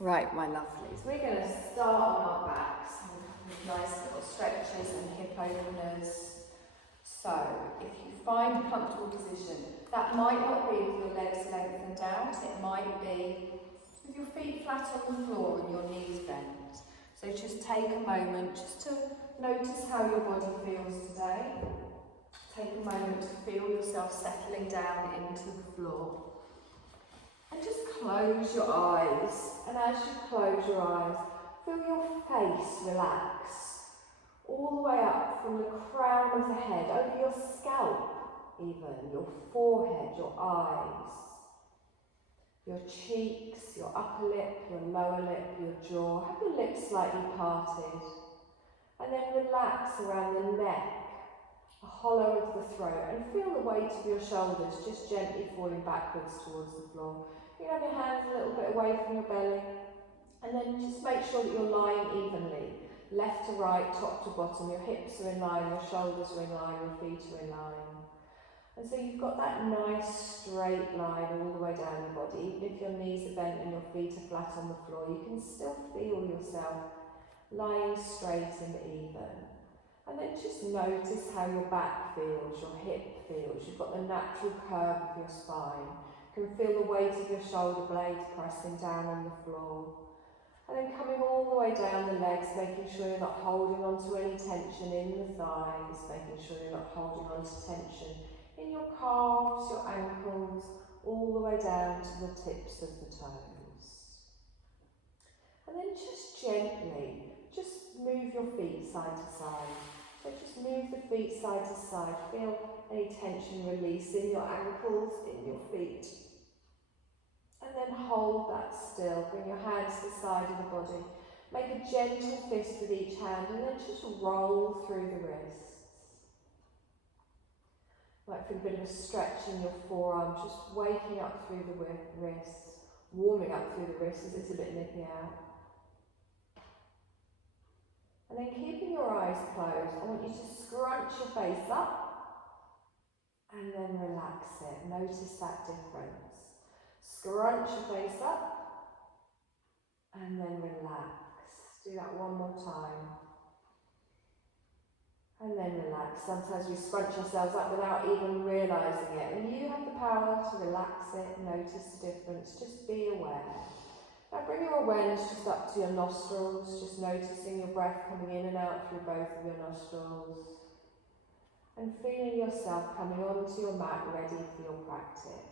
Right, my lovelies, we're going to start on our backs with nice little stretches and hip openers. So, if you find a comfortable position, that might not be with your legs lengthened out, it might be with your feet flat on the floor and your knees bent. So just take a moment just to notice how your body feels today. Take a moment to feel yourself settling down into the floor. And just close your eyes, and as you close your eyes, feel your face relax, all the way up from the crown of the head, over your scalp even, your forehead, your eyes, your cheeks, your upper lip, your lower lip, your jaw. Have your lips slightly parted, and then relax around the neck, the hollow of the throat, and feel the weight of your shoulders just gently falling backwards towards the floor. You can have your hands a little bit away from your belly, and then just make sure that you're lying evenly, left to right, top to bottom. Your hips are in line, your shoulders are in line, your feet are in line. And so you've got that nice straight line all the way down your body. Even if your knees are bent and your feet are flat on the floor, you can still feel yourself lying straight and even. And then just notice how your back feels, your hip feels. You've got the natural curve of your spine. You can feel the weight of your shoulder blades pressing down on the floor. And then coming all the way down the legs, making sure you're not holding on to any tension in the thighs, making sure you're not holding on to tension in your calves, your ankles, all the way down to the tips of the toes. And then just gently, just move your feet side to side. So just move the feet side to side. Feel any tension release in your ankles, in your feet. And then hold that still. Bring your hands to the side of the body. Make a gentle fist with each hand and then just roll through the wrists. Might feel a bit of a stretch in your forearm, just waking up through the wrists, warming up through the wrists as it's a bit nippy out. And then keeping your eyes closed, I want you to scrunch your face up and then relax it. Notice that difference. Scrunch your face up and then relax. Do that one more time. And then relax. Sometimes we scrunch ourselves up without even realising it. And you have the power to relax it, notice the difference, just be aware. Now bring your awareness just up to your nostrils, just noticing your breath coming in and out through both of your nostrils. And feeling yourself coming onto your mat ready for your practice.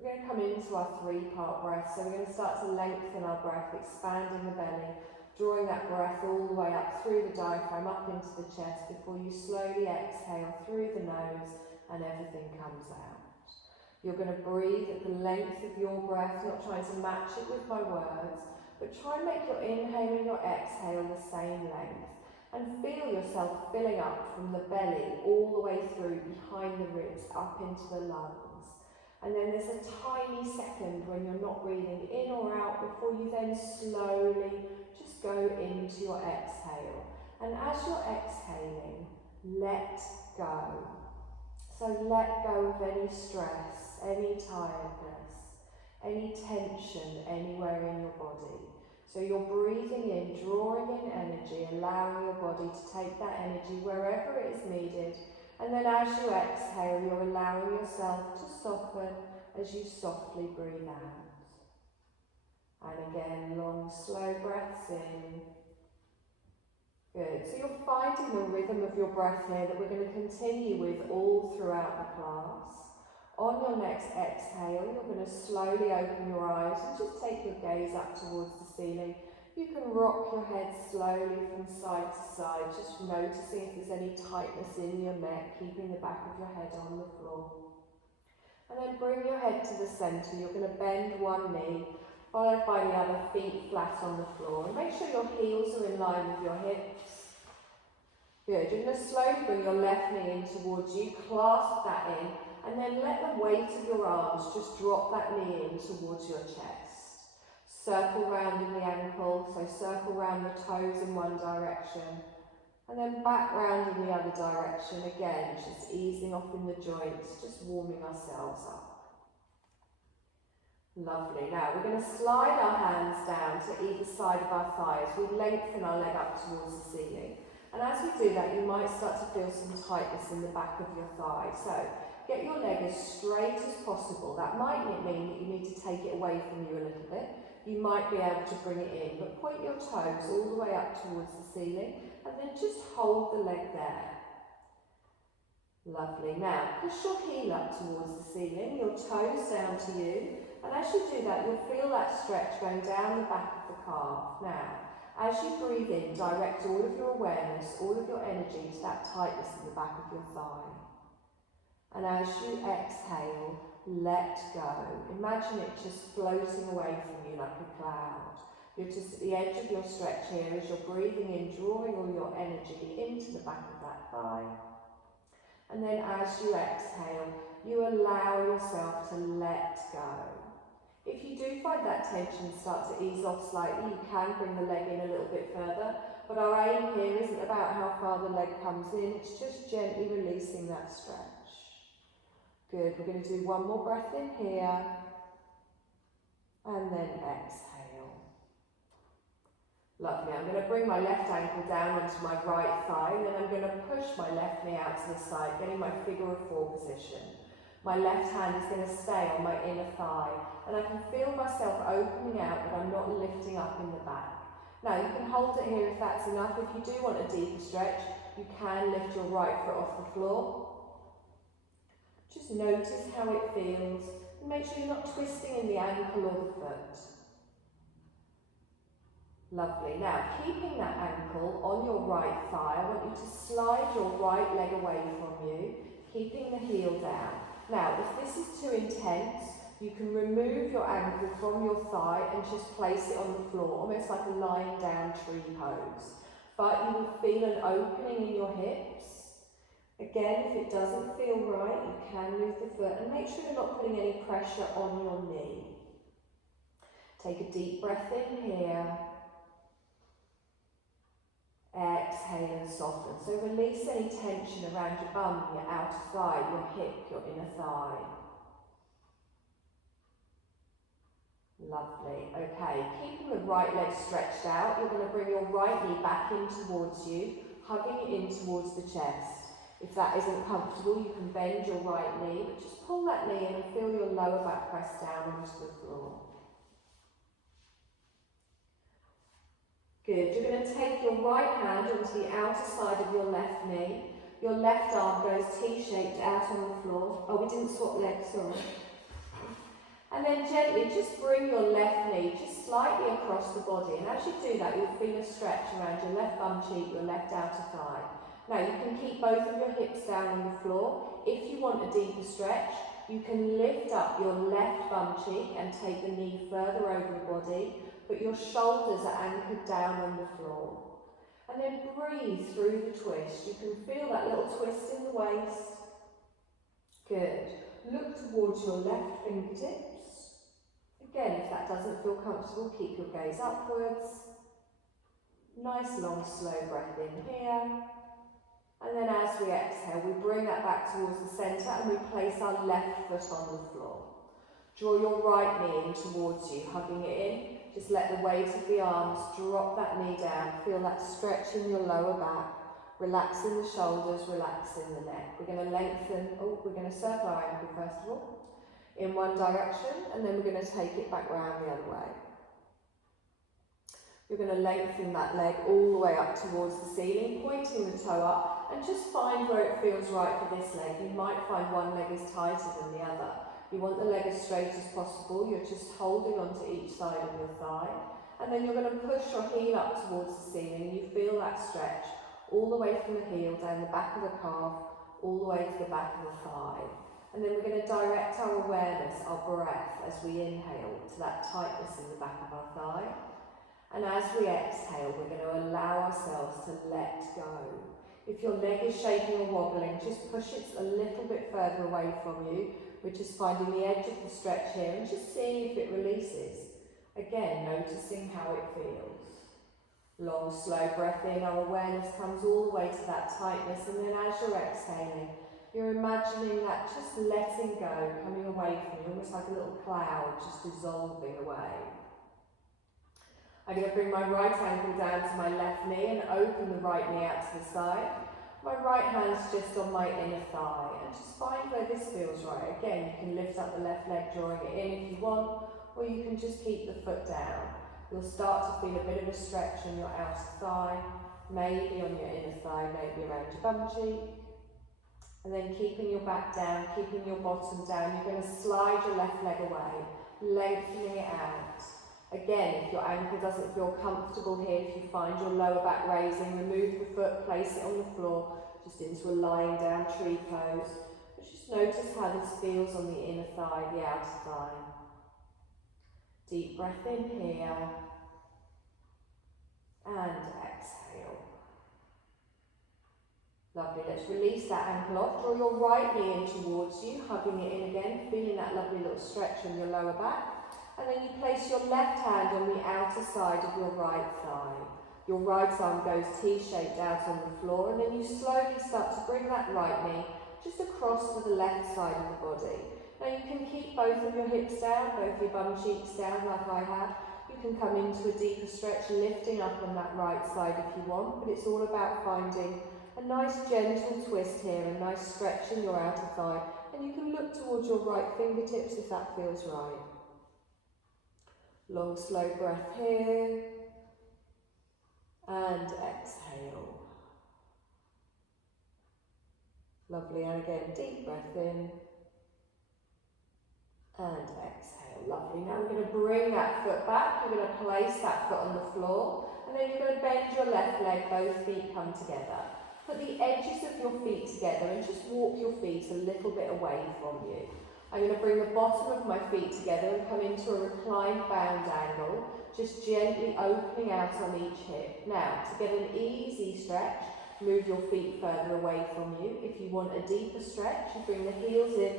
We're going to come into our three-part breath, so we're going to start to lengthen our breath, expanding the belly, drawing that breath all the way up through the diaphragm, up into the chest, before you slowly exhale through the nose and everything comes out. You're going to breathe at the length of your breath, not trying to match it with my words, but try and make your inhale and your exhale the same length. And feel yourself filling up from the belly all the way through, behind the ribs, up into the lungs. And then there's a tiny second when you're not breathing in or out before you then slowly just go into your exhale. And as you're exhaling, let go. So let go of any stress, any tiredness, any tension anywhere in your body. So you're breathing in, drawing in energy, allowing your body to take that energy wherever it is needed. And then as you exhale, you're allowing yourself to soften as you softly breathe out. And again, long, slow breaths in. Good. So you're finding the rhythm of your breath here that we're going to continue with all throughout the class. On your next exhale, you're going to slowly open your eyes and just take your gaze up towards the ceiling. You can rock your head slowly from side to side, just noticing if there's any tightness in your neck, keeping the back of your head on the floor. And then bring your head to the centre. You're going to bend one knee, followed by the other, feet flat on the floor. And make sure your heels are in line with your hips. Good. You're going to slowly bring your left knee in towards you, clasp that in, and then let the weight of your arms just drop that knee in towards your chest. Circle round in the ankle, so circle round the toes in one direction, and then back round in the other direction again, just easing off in the joints, just warming ourselves up. Lovely. Now we're going to slide our hands down to either side of our thighs. We lengthen our leg up towards the ceiling. And as we do that, you might start to feel some tightness in the back of your thigh. So get your leg as straight as possible. That might mean that you need to take it away from you a little bit. You might be able to bring it in, but point your toes all the way up towards the ceiling and then just hold the leg there. Lovely. Now push your heel up towards the ceiling, your toes down to you, and as you do that you'll feel that stretch going down the back of the calf. Now as you breathe in, direct all of your awareness, all of your energy to that tightness in the back of your thigh. And as you exhale, let go. Imagine it just floating away from you like a cloud. You're just at the edge of your stretch here as you're breathing in, drawing all your energy into the back of that thigh. And then as you exhale, you allow yourself to let go. If you do find that tension start to ease off slightly, you can bring the leg in a little bit further, but our aim here isn't about how far the leg comes in, it's just gently releasing that stretch. Good, we're going to do one more breath in here, and then exhale. Lovely, I'm going to bring my left ankle down onto my right thigh, and then I'm going to push my left knee out to the side, getting my figure of four position. My left hand is going to stay on my inner thigh, and I can feel myself opening out, but I'm not lifting up in the back. Now you can hold it here if that's enough. If you do want a deeper stretch, you can lift your right foot off the floor. Just notice how it feels, and make sure you're not twisting in the ankle or the foot. Lovely. Now, keeping that ankle on your right thigh, I want you to slide your right leg away from you, keeping the heel down. Now, if this is too intense, you can remove your ankle from your thigh and just place it on the floor, almost like a lying down tree pose. But you will feel an opening in your hips. Again, if it doesn't feel right, you can move the foot and make sure you're not putting any pressure on your knee. Take a deep breath in here. Exhale and soften. So release any tension around your bum, your outer thigh, your hip, your inner thigh. Lovely. Okay, keeping the right leg stretched out, you're going to bring your right knee back in towards you, hugging it in towards the chest. If that isn't comfortable, you can bend your right knee, but just pull that knee in and feel your lower back press down onto the floor. Good. You're going to take your right hand onto the outer side of your left knee. Your left arm goes T-shaped out on the floor. Oh, we didn't swap legs, sorry. And then gently just bring your left knee just slightly across the body. And as you do that, you'll feel a stretch around your left bum cheek, your left outer thigh. Now, you can keep both of your hips down on the floor. If you want a deeper stretch, you can lift up your left bum cheek and take the knee further over the body, but your shoulders are anchored down on the floor. And then breathe through the twist. You can feel that little twist in the waist. Good. Look towards your left fingertips. Again, if that doesn't feel comfortable, keep your gaze upwards. Nice long slow breath in here. And then as we exhale, we bring that back towards the centre and we place our left foot on the floor. Draw your right knee in towards you, hugging it in. Just let the weight of the arms drop that knee down. Feel that stretch in your lower back. Relaxing the shoulders, relaxing the neck. We're going to lengthen, we're going to circle our ankle first of all, in one direction, and then we're going to take it back round the other way. You're going to lengthen that leg all the way up towards the ceiling, pointing the toe up, and just find where it feels right for this leg. You might find one leg is tighter than the other. You want the leg as straight as possible. You're just holding onto each side of your thigh, and then you're going to push your heel up towards the ceiling, and you feel that stretch all the way from the heel, down the back of the calf, all the way to the back of the thigh. And then we're going to direct our awareness, our breath, as we inhale to that tightness in the back of our thigh. And as we exhale, we're going to allow ourselves to let go. If your leg is shaking or wobbling, just push it a little bit further away from you. We're just finding the edge of the stretch here and just seeing if it releases. Again, noticing how it feels. Long, slow breath in, our awareness comes all the way to that tightness, and then as you're exhaling, You're imagining that just letting go, coming away from you, almost like a little cloud just dissolving away. I'm going to bring my right ankle down to my left knee and open the right knee out to the side. My right hand's just on my inner thigh, and just find where this feels right. Again, you can lift up the left leg, drawing it in if you want, or you can just keep the foot down. You'll start to feel a bit of a stretch on your outer thigh, maybe on your inner thigh, maybe around your bum cheek. And then keeping your back down, keeping your bottom down, you're going to slide your left leg away, lengthening it out. Again, if your ankle doesn't feel comfortable here, if you find your lower back raising, remove the foot, place it on the floor, just into a lying down tree pose. But just notice how this feels on the inner thigh, the outer thigh. Deep breath in here, and exhale. Lovely, let's release that ankle off. Draw your right knee in towards you, hugging it in again, feeling that lovely little stretch on your lower back. And then you place your left hand on the outer side of your right thigh. Your right arm goes T-shaped out on the floor, and then you slowly start to bring that right knee just across to the left side of the body. Now you can keep both of your hips down, both your bum cheeks down like I have. You can come into a deeper stretch, lifting up on that right side if you want, but it's all about finding a nice gentle twist here, a nice stretch in your outer thigh, and you can look towards your right fingertips if that feels right. Long, slow breath here, and exhale. Lovely, and again, deep breath in, and exhale. Lovely. Now we're going to bring that foot back, you're going to place that foot on the floor, and then you're going to bend your left leg, both feet come together. Put the edges of your feet together and just walk your feet a little bit away from you. I'm going to bring the bottom of my feet together and come into a reclined bound angle, just gently opening out on each hip. Now, to get an easy stretch, move your feet further away from you. If you want a deeper stretch, you bring the heels in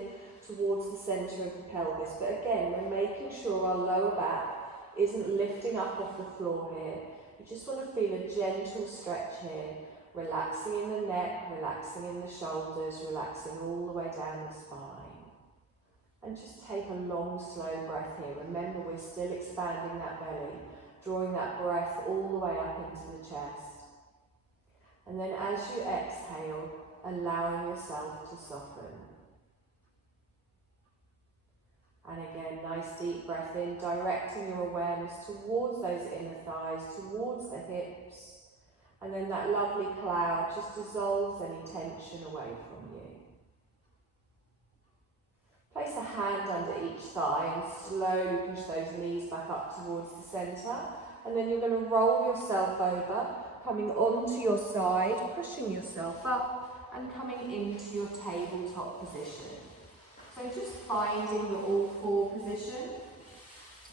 towards the centre of the pelvis. But again, we're making sure our lower back isn't lifting up off the floor here. We just want to feel a gentle stretch here, relaxing in the neck, relaxing in the shoulders, relaxing all the way down the spine. And just take a long, slow breath here. Remember, we're still expanding that belly, drawing that breath all the way up into the chest. And then as you exhale, allowing yourself to soften. And again, nice deep breath in, directing your awareness towards those inner thighs, towards the hips. And then that lovely cloud just dissolves any tension away from you. Place a hand under each thigh and slowly push those knees back up towards the centre. And then you're going to roll yourself over, coming onto your side, pushing yourself up and coming into your tabletop position. So just finding your all four position,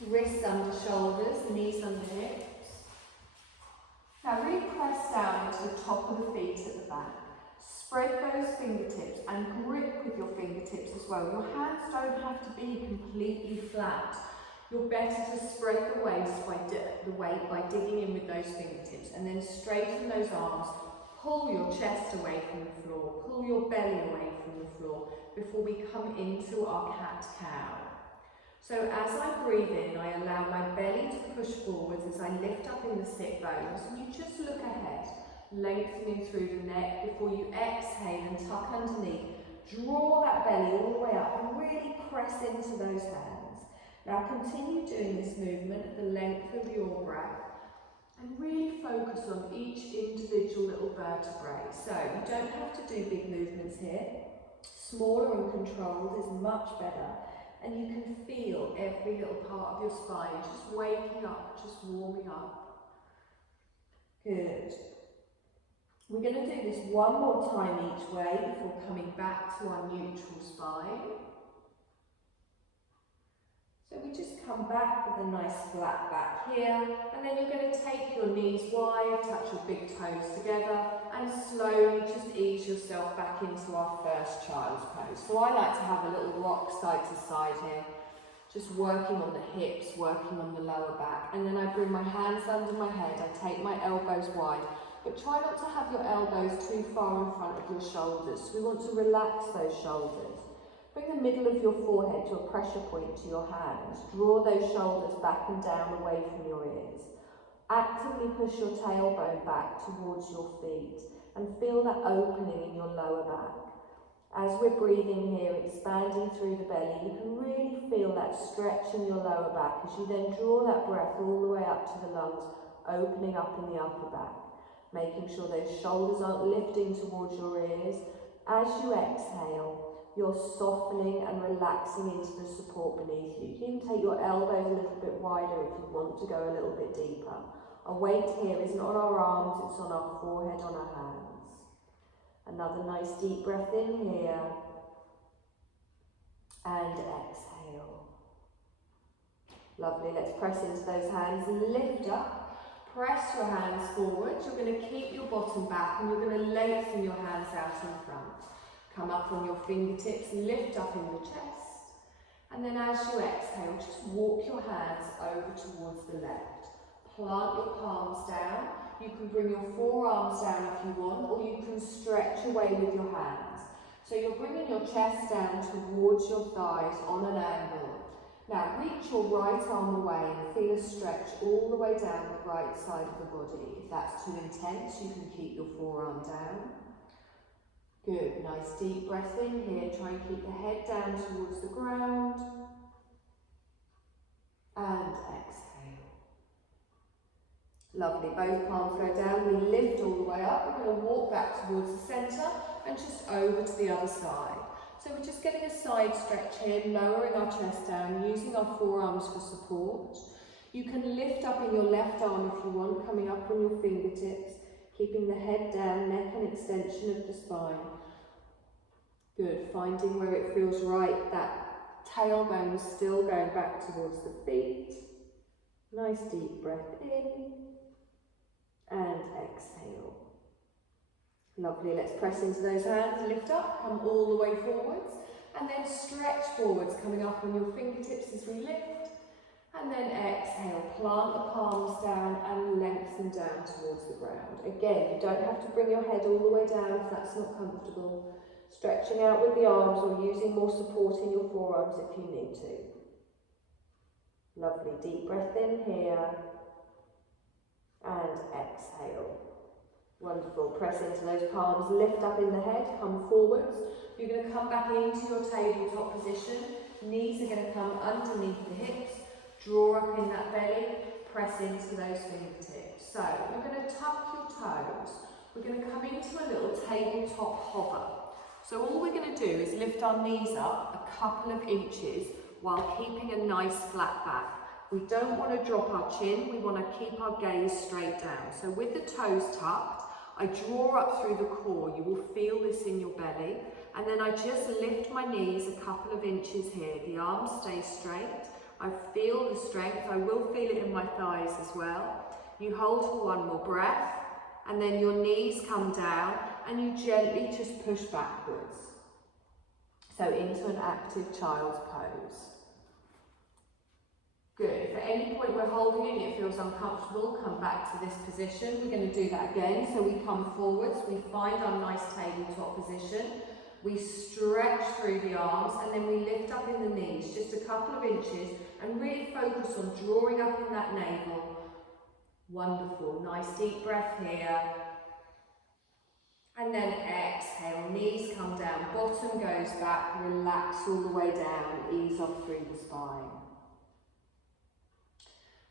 wrists under shoulders, knees under hips. Now really press down into the top of the feet at the back. Spread those fingertips and grip with your fingertips as well. Your hands don't have to be completely flat. You're better to spread the weight by digging in with those fingertips, and then straighten those arms. Pull your chest away from the floor. Pull your belly away from the floor before we come into our cat-cow. So as I breathe in, I allow my belly to push forwards as I lift up in the sit bones, and you just look ahead, lengthening through the neck before you exhale and tuck underneath. Draw that belly all the way up and really press into those hands. Now continue doing this movement at the length of your breath and really focus on each individual little vertebrae. So you don't have to do big movements here. Smaller and controlled is much better. And you can feel every little part of your spine just waking up, just warming up. Good. We're going to do this one more time each way before coming back to our neutral spine. So we just come back with a nice flat back here, and then you're going to take your knees wide, touch your big toes together, and slowly just ease yourself back into our first child's pose. So I like to have a little rock side to side here, just working on the hips, working on the lower back, and then I bring my hands under my head, I take my elbows wide, but try not to have your elbows too far in front of your shoulders. So we want to relax those shoulders. Bring the middle of your forehead to a pressure point to your hands. Draw those shoulders back and down away from your ears. Actively push your tailbone back towards your feet and feel that opening in your lower back. As we're breathing here, expanding through the belly, you can really feel that stretch in your lower back as you then draw that breath all the way up to the lungs, opening up in the upper back, making sure those shoulders aren't lifting towards your ears. As you exhale, you're softening and relaxing into the support beneath you. You can take your elbows a little bit wider if you want to go a little bit deeper. Our weight here isn't on our arms, it's on our forehead, on our hands. Another nice deep breath in here. And exhale. Lovely, let's press into those hands, lift up, press your hands forward. You're going to keep your bottom back and you're going to lengthen your hands out in front. Come up on your fingertips, lift up in the chest, and then as you exhale, just walk your hands over towards the left. Plant your palms down. You can bring your forearms down if you want, or you can stretch away with your hands. So you're bringing your chest down towards your thighs on an angle. Now reach your right arm away and feel a stretch all the way down the right side of the body. If that's too intense, you can keep your forearm down. Good, nice deep breath in here. Try and keep the head down towards the ground. And exhale. Lovely, both palms go down. We lift all the way up. We're going to walk back towards the centre and just over to the other side. So we're just getting a side stretch here, lowering our chest down, using our forearms for support. You can lift up in your left arm if you want, coming up on your fingertips, keeping the head down, neck and extension of the spine. Good, finding where it feels right, that tailbone is still going back towards the feet. Nice deep breath in and exhale. Lovely, let's press into those hands, lift up, come all the way forwards, and then stretch forwards, coming up on your fingertips as we lift, and then exhale, plant the palms down and lengthen down towards the ground. Again, you don't have to bring your head all the way down if that's not comfortable. Stretching out with the arms or using more support in your forearms if you need to. Lovely, deep breath in here, and exhale. Wonderful, press into those palms, lift up in the head, come forwards. You're going to come back into your tabletop position. Knees are going to come underneath the hips. Draw up in that belly, press into those fingertips. So you're going to tuck your toes. We're going to come into a little tabletop hover. So all we're going to do is lift our knees up a couple of inches while keeping a nice flat back. We don't want to drop our chin, we want to keep our gaze straight down. So with the toes tucked, I draw up through the core. You will feel this in your belly. And then I just lift my knees a couple of inches here. The arms stay straight. I feel the strength. I will feel it in my thighs as well. You hold for one more breath. And then your knees come down and you gently just push backwards. So into an active child's pose. Good. If at any point we're holding it and it feels uncomfortable, come back to this position. We're going to do that again. So we come forwards, we find our nice tabletop position. We stretch through the arms and then we lift up in the knees, just a couple of inches, and really focus on drawing up in that navel. Wonderful. Nice deep breath here. And then exhale, knees come down, bottom goes back, relax all the way down, ease off through the spine.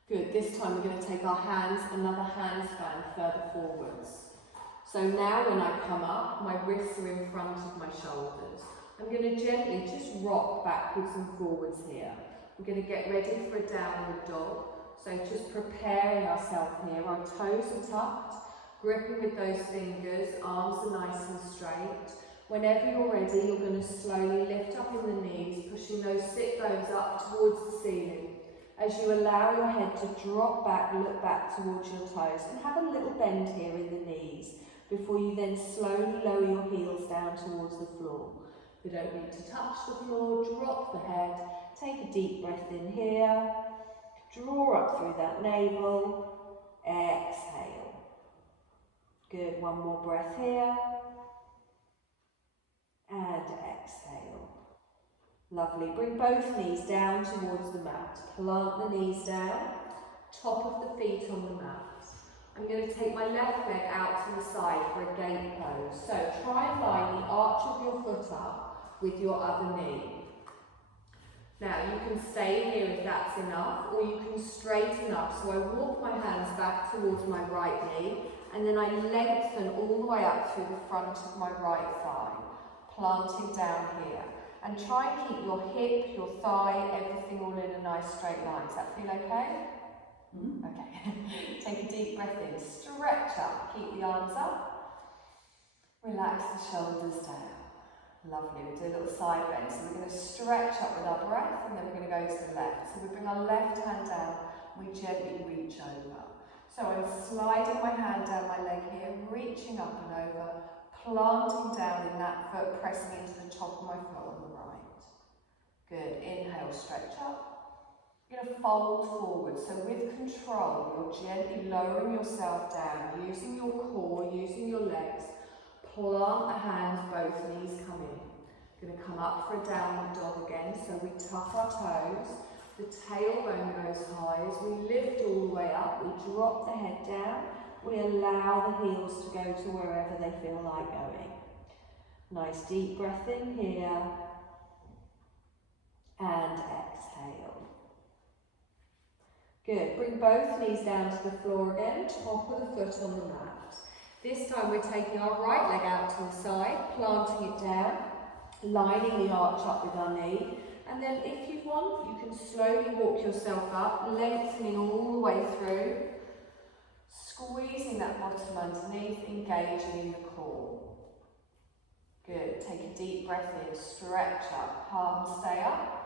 Good, this time we're going to take our hands, another handspan further forwards. So now when I come up, my wrists are in front of my shoulders. I'm going to gently just rock backwards and forwards here. We're going to get ready for a downward dog. So just preparing ourselves here. Our toes are tucked, gripping with those fingers, arms are nice and straight. Whenever you're ready, you're going to slowly lift up in the knees, pushing those sit bones up towards the ceiling. As you allow your head to drop back, look back towards your toes and have a little bend here in the knees before you then slowly lower your heels down towards the floor. You don't need to touch the floor, drop the head, take a deep breath in here, draw up through that navel, exhale. Good, one more breath here. And exhale. Lovely. Bring both knees down towards the mat. Plant the knees down, top of the feet on the mat. I'm going to take my left leg out to the side for a gate pose. So try and line the arch of your foot up with your other knee. Now you can stay here if that's enough, or you can straighten up. So I walk my hands back towards my right knee, and then I lengthen all the way up through the front of my right thigh, planting down here. And try and keep your hip, your thigh, everything all in a nice straight line. Does that feel okay? Okay. Take a deep breath in, stretch up, keep the arms up, relax the shoulders down. Lovely, we'll do a little side bend. So we're going to stretch up with our breath, and then we're going to go to the left. So we bring our left hand down, we gently reach over. So I'm sliding my hand down my leg here, reaching up and over, planting down in that foot, pressing into the top of my foot on the right. Good, inhale, stretch up. You're going to fold forward, so with control, you're gently lowering yourself down, using your core, using your legs. Plant the hands, both knees come in. Going to come up for a downward dog again, so we tuck our toes. The tailbone goes high as we lift all the way up, we drop the head down. We allow the heels to go to wherever they feel like going. Nice deep breath in here. And exhale. Good. Bring both knees down to the floor again, top of the foot on the mat. This time we're taking our right leg out to the side, planting it down, lining the arch up with our knee. And then if you want, you can slowly walk yourself up, lengthening all the way through. Squeezing that bottom underneath, engaging in the core. Good. Take a deep breath in, stretch up, palms stay up.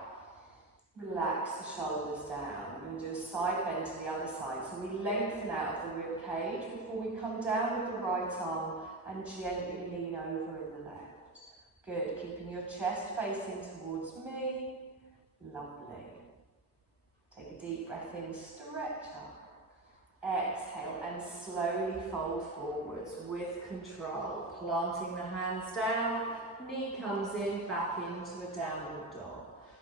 Relax the shoulders down. We're going to do a side bend to the other side. So we lengthen out of the rib cage before we come down with the right arm and gently lean over in the left. Good. Keeping your chest facing towards me. Lovely. Take a deep breath in, stretch up. Exhale and slowly fold forwards with control. Planting the hands down, knee comes in, back into a downward dog.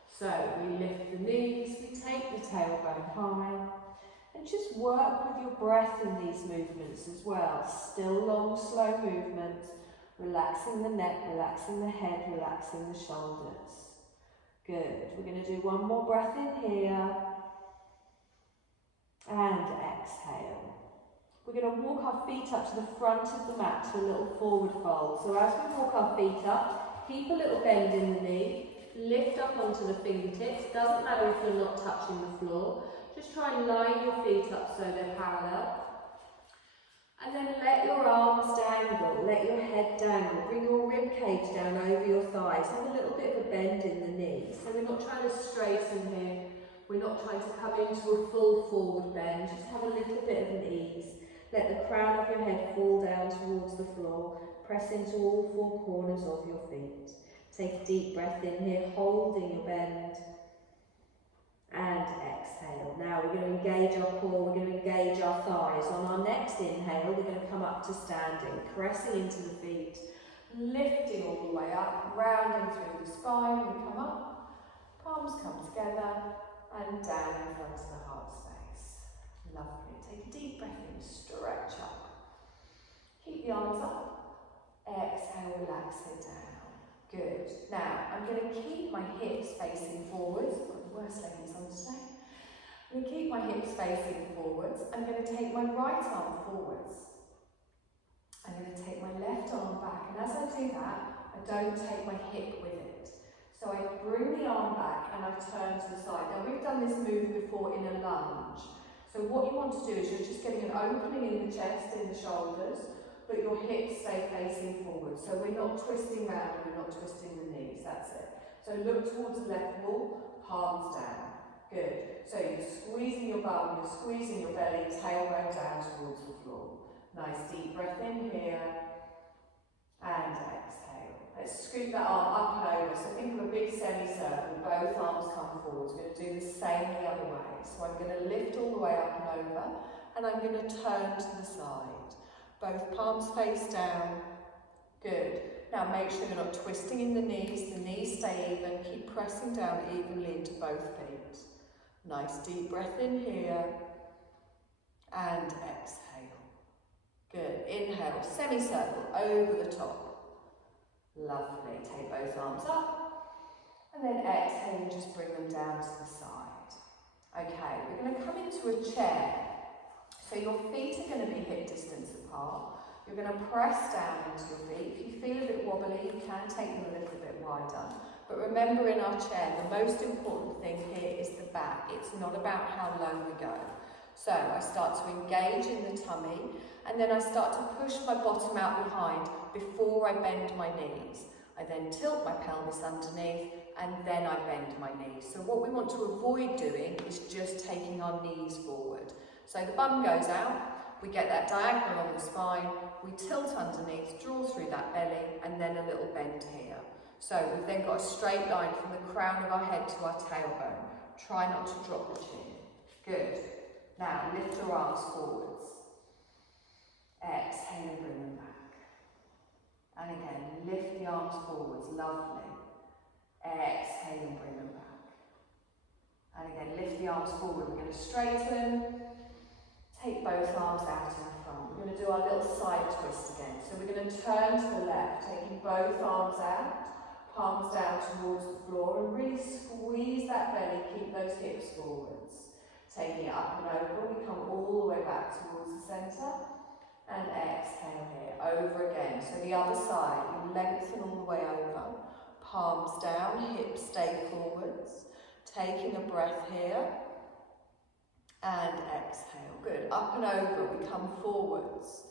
So we lift the knees, we take the tailbone high, and just work with your breath in these movements as well. Still long, slow movements, relaxing the neck, relaxing the head, relaxing the shoulders. Good. We're going to do one more breath in here. And exhale. We're going to walk our feet up to the front of the mat to a little forward fold. So as we walk our feet up, keep a little bend in the knee, lift up onto the fingertips. Doesn't matter if you're not touching the floor. Just try and line your feet up so they're parallel. And then let your arms dangle, let your head dangle. Bring your rib cage down over your thighs. Have a little bit of a bend in the knee. So we're not trying to straighten here. We're not trying to come into a full forward bend, just have a little bit of an ease. Let the crown of your head fall down towards the floor. Press into all four corners of your feet. Take a deep breath in here, holding your bend. And exhale. Now we're going to engage our core, we're going to engage our thighs. On our next inhale, we're going to come up to standing, pressing into the feet, lifting all the way up, rounding through the spine. We come up, palms come together, and down in front of the heart space. Lovely. Take a deep breath in, stretch up. Keep the arms up. Exhale, relax it down. Good. Now, I'm going to keep my hips facing forwards. I've got the worst leggings on today. I'm going to keep my hips facing forwards. I'm going to take my right arm forwards. I'm going to take my left arm back. And as I do that, I don't take my hip with it. So I bring the arm back and I turn to the side. Now we've done this move before in a lunge. So what you want to do is you're just getting an opening in the chest, in the shoulders, but your hips stay facing forward. So we're not twisting round and we're not twisting the knees, that's it. So look towards the left wall, palms down. Good. So you're squeezing your bum, you're squeezing your belly, tailbone down towards the floor. Nice deep breath in here. And exhale. Let's scoop that arm up and over. So think of a big semicircle, both arms come forwards. We're going to do the same the other way. So I'm going to lift all the way up and over, and I'm going to turn to the side. Both palms face down. Good. Now make sure you're not twisting in the knees stay even, keep pressing down evenly into both feet. Nice deep breath in here, and exhale. Good, inhale, semicircle over the top. Lovely, take both arms up, and then exhale and just bring them down to the side. Okay, we're going to come into a chair, so your feet are going to be hip distance apart. You're going to press down into your feet. If you feel a bit wobbly, you can take them a little bit wider. But remember, in our chair, the most important thing here is the back. It's not about how low we go. So I start to engage in the tummy, and then I start to push my bottom out behind before I bend my knees. I then tilt my pelvis underneath, and then I bend my knees. So what we want to avoid doing is just taking our knees forward. So the bum goes out. We get that diagonal on the spine, we tilt underneath, draw through that belly, and then a little bend here. So we've then got a straight line from the crown of our head to our tailbone. Try not to drop the chin. Good. Now lift your arms forwards. Exhale and bring them back. And again, lift the arms forwards, lovely. Exhale and bring them back. And again, lift the arms forward. We're going to straighten. Take both arms out in front. We're going to do our little side twist again. So we're going to turn to the left, taking both arms out, palms down towards the floor, and really squeeze that belly, keep those hips forwards. Taking it up and over, we come all the way back towards the centre, and exhale here, over again. So the other side, you lengthen all the way over, palms down, hips stay forwards, taking a breath here, and exhale. Good. Up and over, we come forwards.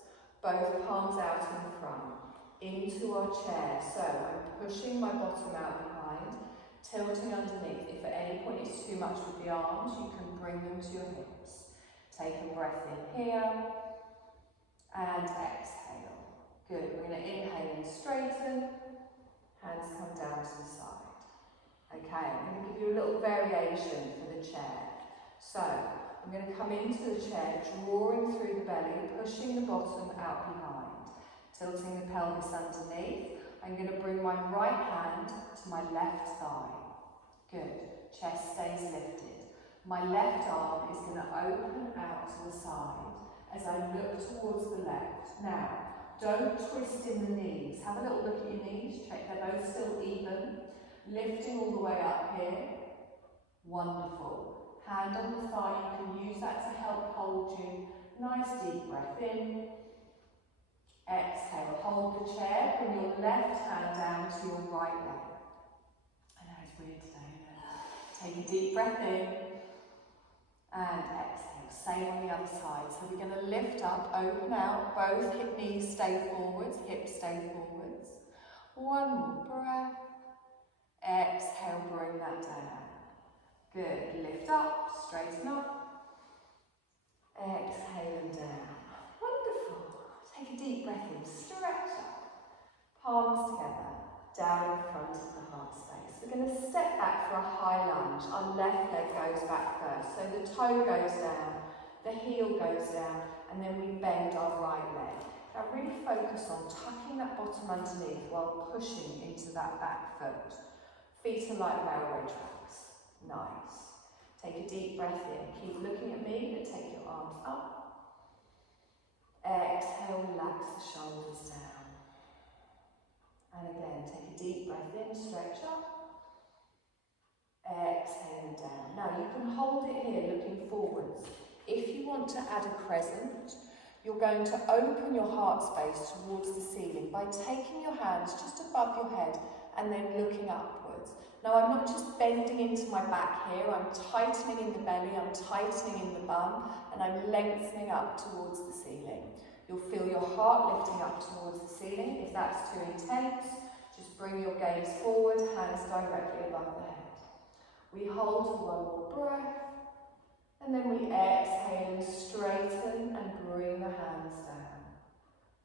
Both palms out in front, into our chair. So I'm pushing my bottom out behind, tilting underneath. If at any point it's too much with the arms, you can bring them to your hips. Take a breath in here, and exhale. Good. We're going to inhale and straighten. Hands come down to the side. Okay, I'm going to give you a little variation for the chair. So I'm going to come into the chair, drawing through the belly, pushing the bottom out behind, tilting the pelvis underneath. I'm going to bring my right hand to my left thigh. Good. Chest stays lifted. My left arm is going to open out to the side as I look towards the left. Now, don't twist in the knees. Have a little look at your knees. Check they're both still even. Lifting all the way up here. Wonderful. Hand on the thigh, you can use that to help hold you. Nice deep breath in. Exhale, hold the chair, bring your left hand down to your right leg. I know it's weird today, isn't it? Take a deep breath in. And exhale, same on the other side. So we're going to lift up, open out, both hip knees stay forwards, hips stay forwards. One more breath. Exhale, bring that down. Good. Lift up, straighten up. Exhale and down. Wonderful. Take a deep breath in, stretch up. Palms together, down in front of the heart space. We're going to step back for a high lunge. Our left leg goes back first. So the toe goes down, the heel goes down, and then we bend our right leg. Now really focus on tucking that bottom underneath while pushing into that back foot. Feet are like railway tracks. Nice. Take a deep breath in. Keep looking at me, but take your arms up. Exhale, relax the shoulders down. And again, take a deep breath in, stretch up. Exhale and down. Now you can hold it here looking forwards. If you want to add a crescent, you're going to open your heart space towards the ceiling by taking your hands just above your head and then looking upwards. Now I'm not just bending into my back here, I'm tightening in the belly, I'm tightening in the bum, and I'm lengthening up towards the ceiling. You'll feel your heart lifting up towards the ceiling. If that's too intense, just bring your gaze forward, hands directly above the head. We hold for one more breath, and then we exhale and straighten and bring the hands down.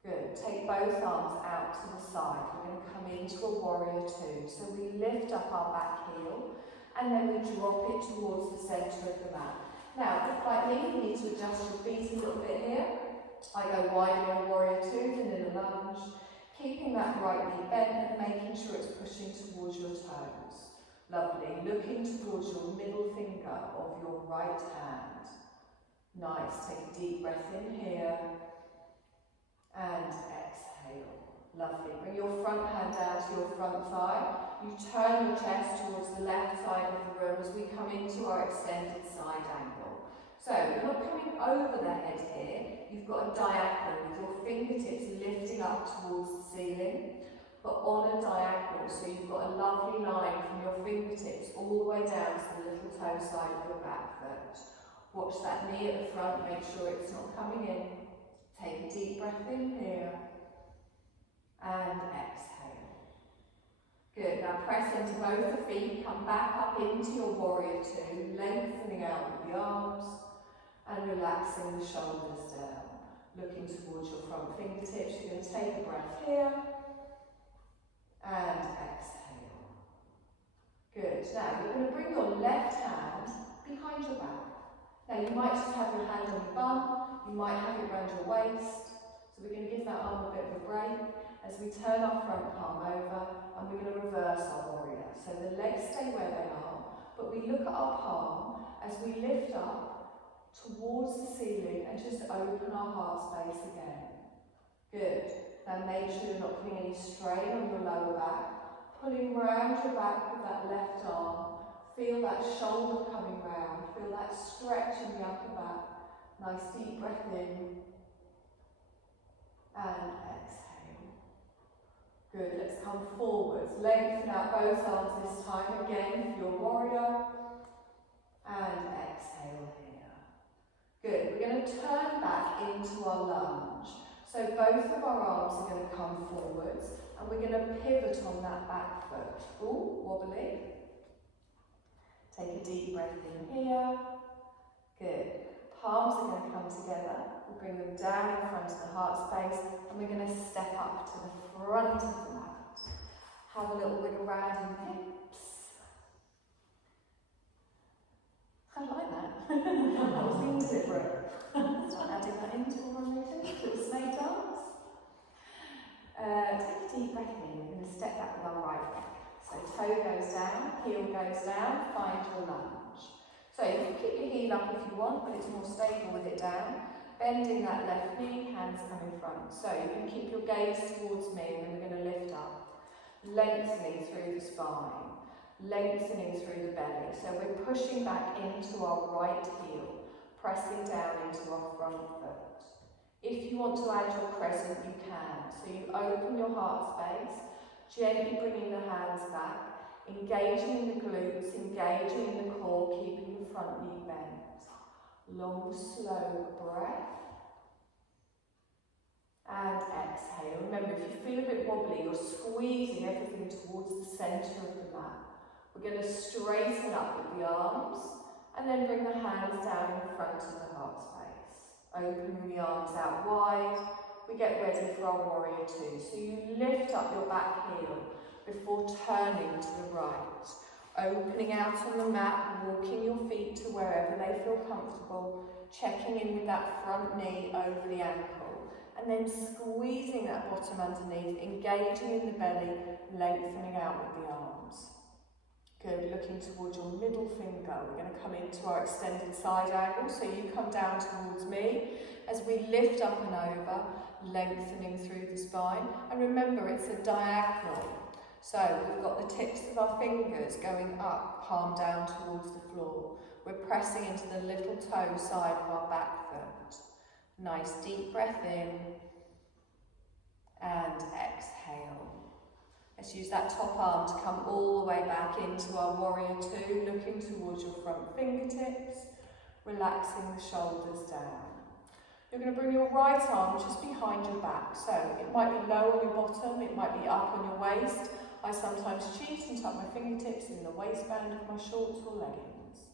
Good. Take both arms out to the side. We're going to come into a warrior two. So we lift up our back heel and then we drop it towards the centre of the mat. Now, if like me, you need to adjust your feet a little bit here. I go wide in a warrior keeping that right knee bent and making sure it's pushing towards your toes. Lovely. Looking towards your middle finger of your right hand. Nice. Take a deep breath in here. And exhale. Lovely. Bring your front hand down to your front thigh. You turn your chest towards the left side of the room as we come into our extended side angle. So you're not coming over the head here. You've got a diagonal with your fingertips lifting up towards the ceiling, but on a diagonal. So you've got a lovely line from your fingertips all the way down to the little toe side of your back foot. Watch that knee at the front. Make sure it's not coming in. Take a deep breath in here. And exhale. Good, now press into both the feet, come back up into your warrior two, lengthening out with the arms and relaxing the shoulders down. Looking towards your front fingertips, you're going to take a breath here and exhale. Good, now you're going to bring your left hand behind your back. Now you might just have your hand on your bum, you might have it around your waist, so we're going to give that arm a bit of a break as we turn our front palm over and we're going to reverse our warrior. So the legs stay where they are, but we look at our palm as we lift up towards the ceiling and just open our heart space again. Good. Now make sure you're not putting any strain on your lower back, pulling round your back with that left arm. Feel that shoulder coming round, feel that stretch in the upper back. Nice deep breath in and exhale. Good, let's come forwards. Lengthen out both arms this time again for your warrior. And exhale here. Good, we're going to turn back into our lunge. So both of our arms are going to come forwards and we're going to pivot on that back foot. Ooh, wobbly. Take a deep breath in here. Good. Palms are going to come together. We'll bring them down in front of the heart space and we're going to step up to the front of the mat. Have a little wiggle around in the hips. I like that. That was intimate. Start adding that into our movement. Little snake dance. Take a deep breath in. We're going to step back with our right leg. So toe goes down, heel goes down, find your lunge. So you can keep your heel up if you want, but it's more stable with it down. Bending that left knee, hands come in front. So you can keep your gaze towards me when we're going to lift up. Lengthening through the spine, lengthening through the belly. So we're pushing back into our right heel, pressing down into our front foot. If you want to add your crescent, you can. So you open your heart space, gently bringing the hands back, engaging in the glutes, engaging in the core, keeping the front knee bent. Long, slow breath. And exhale. Remember, if you feel a bit wobbly, you're squeezing everything towards the centre of the mat. We're going to straighten up with the arms and then bring the hands down in front of the heart space. Opening the arms out wide. We get ready for our warrior two. So you lift up your back heel before turning to the right. Opening out on the mat, walking your feet to wherever they feel comfortable, checking in with that front knee over the ankle, and then squeezing that bottom underneath, engaging in the belly, lengthening out with the arms. Good, looking towards your middle finger. We're going to come into our extended side angle, so you come down towards me as we lift up and over, lengthening through the spine. And remember, it's a diagonal. So we've got the tips of our fingers going up, palm down towards the floor. We're pressing into the little toe side of our back foot. Nice deep breath in and exhale. Let's use that top arm to come all the way back into our warrior two, looking towards your front fingertips, relaxing the shoulders down. You're going to bring your right arm just behind your back. So it might be low on your bottom, it might be up on your waist. I sometimes cheat and tuck my fingertips in the waistband of my shorts or leggings.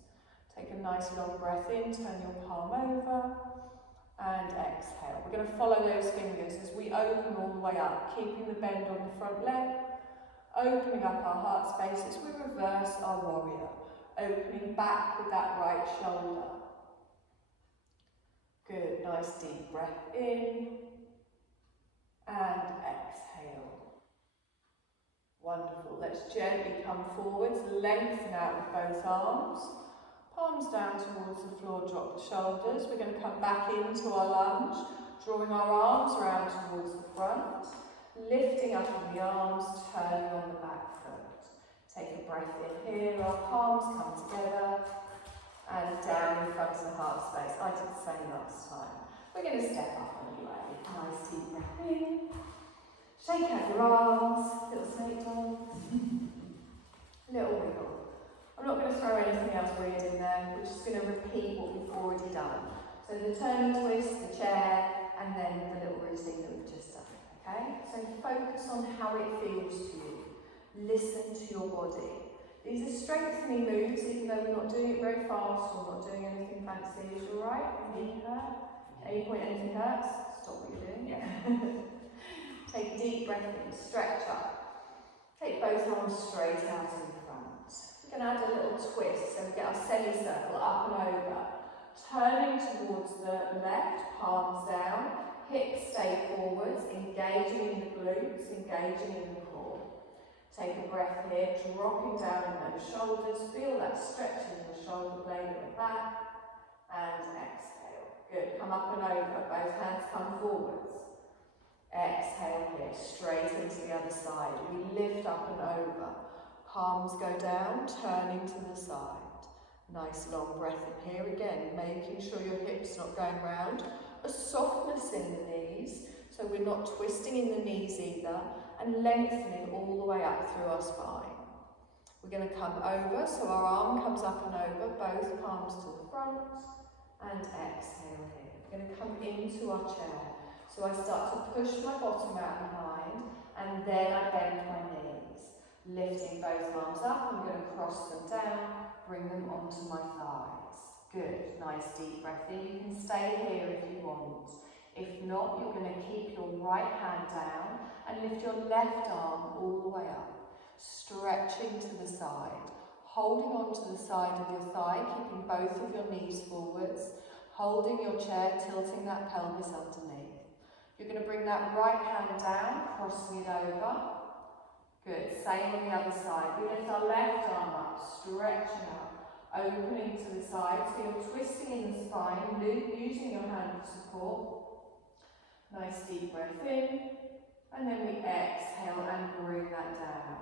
Take a nice long breath in, turn your palm over and exhale. We're going to follow those fingers as we open all the way up, keeping the bend on the front leg, opening up our heart space as we reverse our warrior, opening back with that right shoulder. Good, nice deep breath in and exhale. Wonderful. Let's gently come forwards, lengthen out with both arms. Palms down towards the floor, drop the shoulders. We're going to come back into our lunge, drawing our arms around towards the front, lifting up in the arms, turning on the back foot. Take a breath in here, our palms come together, and down in front of the heart space. I did the same last time. We're going to step up anyway. Nice deep breath in. Shake out your arms, little snake dance. Little wiggle. I'm not going to throw anything else weird in there. We're just going to repeat what we've already done. So the turn and twist, the chair, and then the little routine that we've just done. Okay? So focus on how it feels to you. Listen to your body. These are strengthening moves, even though we're not doing it very fast or not doing anything fancy. Is you alright? Any hurt? At any point anything hurts? Stop what you're doing. Yeah. Take a deep breath in, stretch up. Take both arms straight out in front. We're going to add a little twist, so we get our semicircle up and over. Turning towards the left, palms down, hips stay forwards, engaging in the glutes, engaging in the core. Take a breath here, dropping down in those shoulders. Feel that stretch in the shoulder blade at the back. And exhale. Good. Come up and over. Both hands come forwards. Exhale here, straight into the other side. We lift up and over. Palms go down, turning to the side. Nice long breath in here again, making sure your hips not going round. A softness in the knees, so we're not twisting in the knees either, and lengthening all the way up through our spine. We're going to come over, so our arm comes up and over, both palms to the front, and exhale here. We're going to come into our chair. So I start to push my bottom out behind, and then I bend my knees. Lifting both arms up, I'm going to cross them down, bring them onto my thighs. Good, nice deep breath in. You can stay here if you want. If not, you're going to keep your right hand down and lift your left arm all the way up, stretching to the side, holding onto the side of your thigh, keeping both of your knees forwards, holding your chair, tilting that pelvis underneath. You're going to bring that right hand down, crossing it over. Good, same on the other side. We lift our left arm up, stretching up, opening to the side. So you're twisting in the spine, using your hand for support. Nice deep breath in. And then we exhale and bring that down.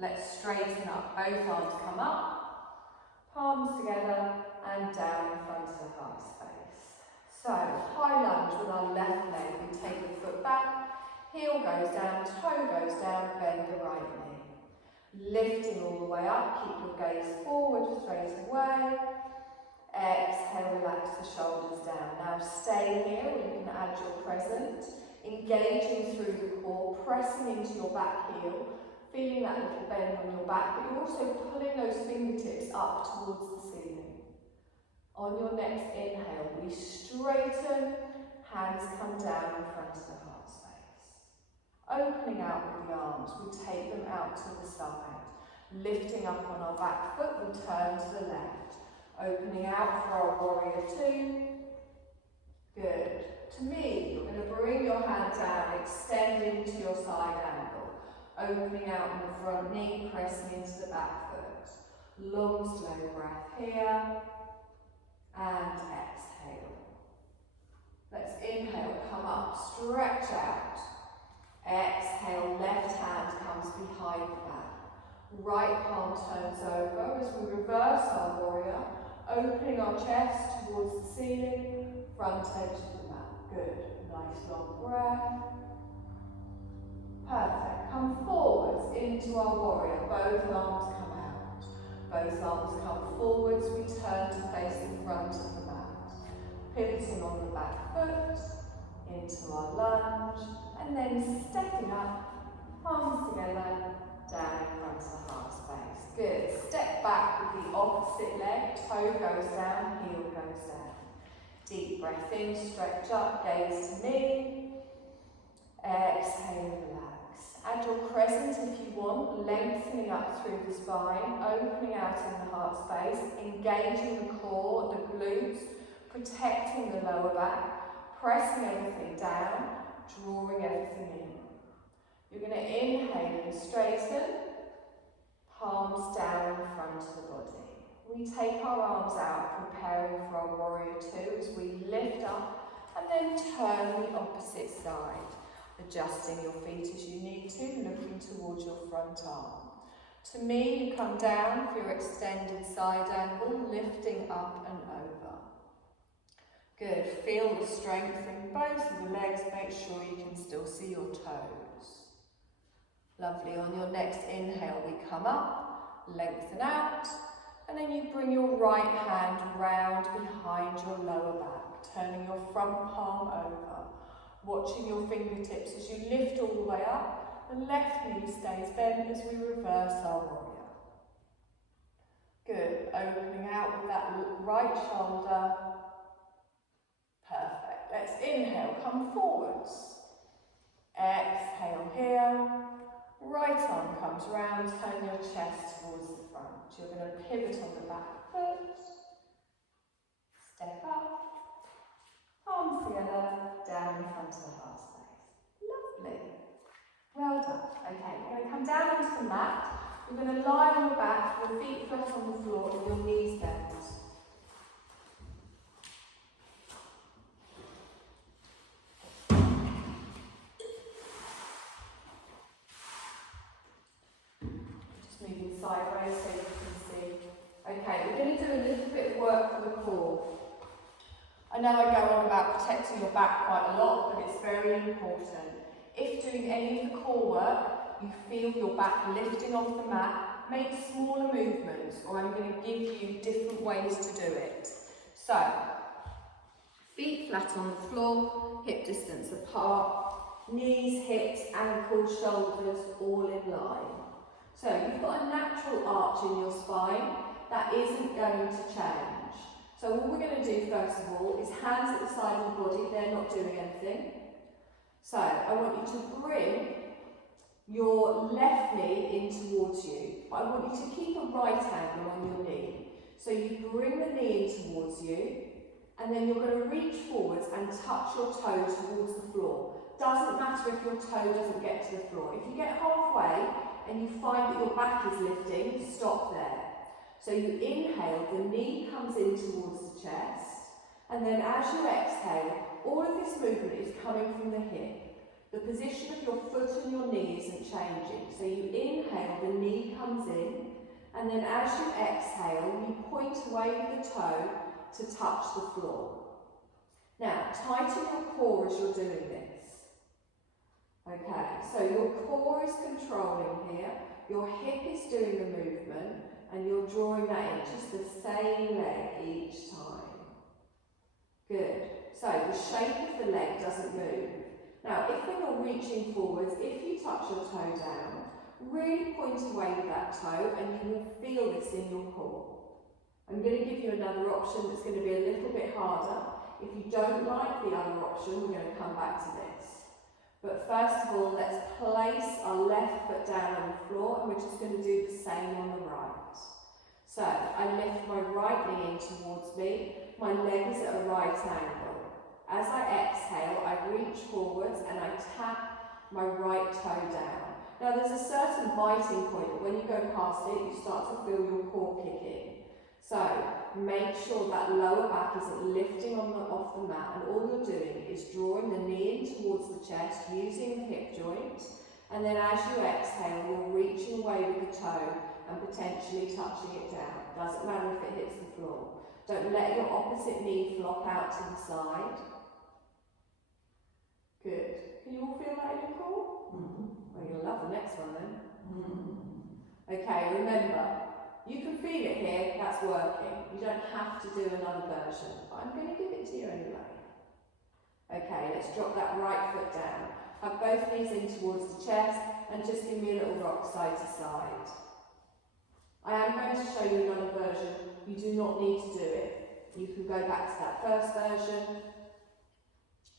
Let's straighten up. Both arms come up, palms together, and down in front of the heart space. So, high lunge with our left leg. We take the foot back, heel goes down, toe goes down, bend the right knee. Lifting all the way up, keep your gaze forward, straight away. Exhale, relax the shoulders down. Now stay here, or you can add your present. Engaging through the core, pressing into your back heel, feeling that little bend on your back, but you're also pulling those fingertips up towards the ceiling. On your next inhale, we straighten, hands come down in front of the heart space. Opening out with the arms, we take them out to the side. Lifting up on our back foot, we turn to the left. Opening out for our warrior two. Good. To me, you're going to bring your hand down, extending to your side angle. Opening out in the front knee, pressing into the back foot. Long, slow breath here. And exhale. Let's inhale, come up, stretch out. Exhale, left hand comes behind the back. Right palm turns over as we reverse our warrior, opening our chest towards the ceiling, front edge of the mat. Good. Nice long breath. Perfect. Come forwards into our warrior. Both arms come out. Both arms come forwards. We turn to face the front of the mat. Pivoting on the back foot, into our lunge, and then stepping up, palms together, down in front of the heart space. Good. Step back with the opposite leg. Toe goes down, heel goes down. Deep breath in, stretch up, gaze to me. Exhale, relax. Add your crescent if you want, lengthening up through the spine, opening out in the heart space, engaging the core, the glutes, protecting the lower back, pressing everything down, drawing everything in. You're going to inhale and straighten, palms down in front of the body. We take our arms out, preparing for our warrior two as we lift up and then turn the opposite side, adjusting your feet as you need to, looking towards your front arm. To me, you come down for your extended side angle, lifting up and over. Good. Feel the strength in both of the legs. Make sure you can still see your toes. Lovely. On your next inhale, we come up, lengthen out, and then you bring your right hand round behind your lower back, turning your front palm over, watching your fingertips as you lift all the way up. The left knee stays bent as we reverse our warrior. Good. Opening out with that right shoulder. Perfect. Let's inhale, come forwards. Exhale here. Right arm comes round, turn your chest towards the front. You're going to pivot on the back foot. Step up. Palms together, down in front of the heart space. Lovely. Well done. Okay, we're going to come down onto the mat. You're going to lie on your back, your feet flat on the floor and your knees bent. Sideways so you can see. Okay, we're going to do a little bit of work for the core. I know I go on about protecting your back quite a lot, but it's very important. If doing any of the core work, you feel your back lifting off the mat, make smaller movements, or I'm going to give you different ways to do it. So, feet flat on the floor, hip distance apart, knees, hips, ankles, shoulders all in line. So you've got a natural arch in your spine that isn't going to change. So what we're going to do first of all is hands at the side of the body, they're not doing anything. So I want you to bring your left knee in towards you, but I want you to keep a right angle on your knee. So you bring the knee in towards you, and then you're going to reach forwards and touch your toe towards the floor. Doesn't matter if your toe doesn't get to the floor. If you get halfway, and you find that your back is lifting, stop there. So you inhale, the knee comes in towards the chest, and then as you exhale, all of this movement is coming from the hip. The position of your foot and your knee isn't changing. So you inhale, the knee comes in, and then as you exhale, you point away with the toe to touch the floor. Now, tighten your core as you're doing this. Okay, so your core is controlling here, your hip is doing the movement, and you're drawing that in, just the same leg each time. Good. So the shape of the leg doesn't move. Now, if when you're reaching forwards, if you touch your toe down, really point away with that toe, and you will feel this in your core. I'm going to give you another option that's going to be a little bit harder. If you don't like the other option, we're going to come back to this. But first of all, let's place our left foot down on the floor, and we're just going to do the same on the right. So, I lift my right knee in towards me, my leg is at a right angle. As I exhale, I reach forwards and I tap my right toe down. Now there's a certain biting point, but when you go past it, you start to feel your core kick in. So, make sure that lower back isn't lifting off the mat, and all you're doing is drawing the knee in towards the chest, using the hip joint, and then as you exhale, you're reaching away with the toe and potentially touching it down. Doesn't matter if it hits the floor. Don't let your opposite knee flop out to the side. Good. Can you all feel that in your core? Well, you'll love the next one then. Okay, remember, you can feel it here, that's working. You don't have to do another version, but I'm going to give it to you anyway. Okay, let's drop that right foot down. Have both knees in towards the chest, and just give me a little rock side to side. I am going to show you another version. You do not need to do it. You can go back to that first version.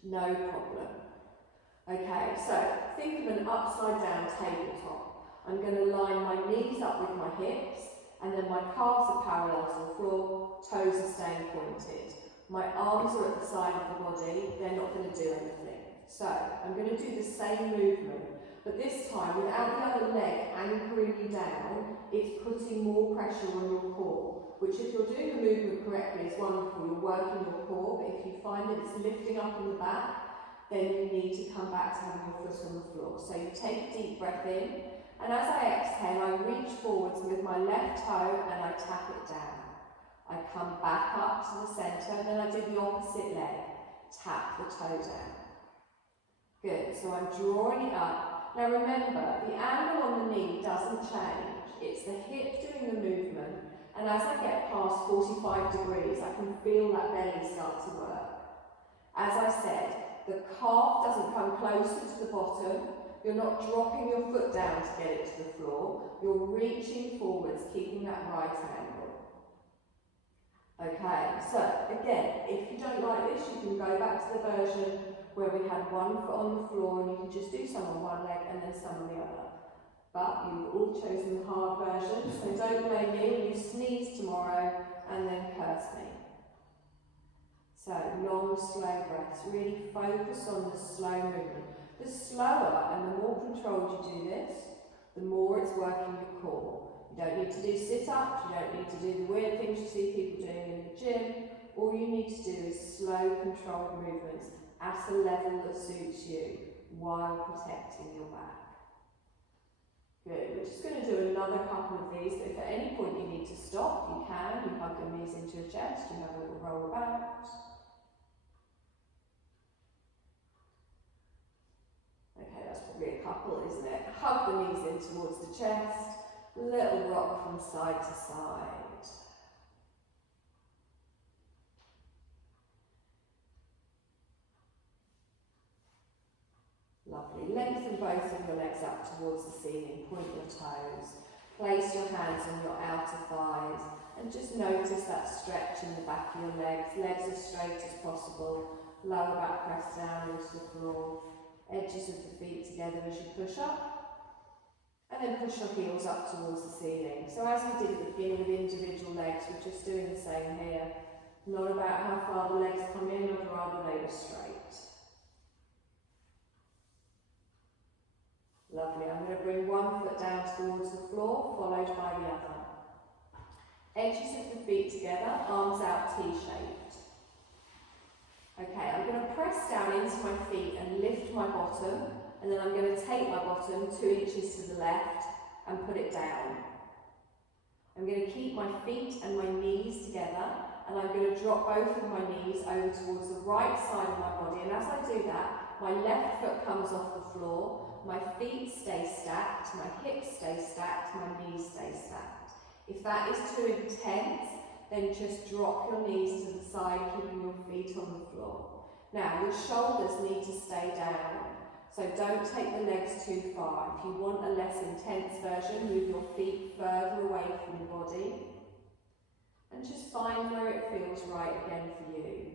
No problem. Okay, so think of an upside down tabletop. I'm going to line my knees up with my hips, and then my calves are parallel to the floor, toes are staying pointed. My arms are at the side of the body, they're not going to do anything. So, I'm going to do the same movement, But this time, without the other leg anchoring you down, it's putting more pressure on your core, which if you're doing the movement correctly is wonderful, you're working your core, but if you find that it's lifting up in the back, then you need to come back to having your foot on the floor. So you take a deep breath in, and as I exhale, I reach forwards with my left toe and I tap it down. I come back up to the centre, and then I do the opposite leg, tap the toe down. Good, so I'm drawing it up. Now remember, the angle on the knee doesn't change. It's the hip doing the movement, and as I get past 45 degrees, I can feel that belly start to work. As I said, the calf doesn't come closer to the bottom. You're not dropping your foot down to get it to the floor. You're reaching forwards, keeping that right angle. Okay, so again, if you don't like this, you can go back to the version where we had one foot on the floor and you can just do some on one leg and then some on the other. But you've all chosen the hard version, so don't blame me when you sneeze tomorrow and then curse me. So, long, slow breaths. Really focus on the slow movement. The slower and the more controlled you do this, the more it's working your core. You don't need to do sit-ups, you don't need to do the weird things you see people doing in the gym. All you need to do is slow, controlled movements at a level that suits you while protecting your back. Good. We're just going to do another couple of these, but if at any point you need to stop, you can. You hug your knees into your chest, you have a little roll about. Okay, that's probably a couple, isn't it? Hug the knees in towards the chest, little rock from side to side. Lovely. Lengthen both of your legs up towards the ceiling, point your toes. Place your hands on your outer thighs and just notice that stretch in the back of your legs. Legs as straight as possible. Lower back press down into the floor. Edges of the feet together as you push up. And then push your heels up towards the ceiling. So as we did at the beginning with individual legs, we're just doing the same here. Not about how far the legs come in, I'd rather they were straight. Lovely. I'm going to bring one foot down towards the floor, followed by the other. Edges of the feet together, arms out T-shaped. Okay, I'm going to press down into my feet and lift my bottom, and then I'm going to take my bottom 2 inches to the left and put it down. I'm going to keep my feet and my knees together, and I'm going to drop both of my knees over towards the right side of my body, and as I do that, my left foot comes off the floor, my feet stay stacked, my hips stay stacked, my knees stay stacked. If that is too intense, then just drop your knees to the side, keeping your feet on the floor. Now, your shoulders need to stay down, so don't take the legs too far. If you want a less intense version, move your feet further away from your body, and just find where it feels right again for you.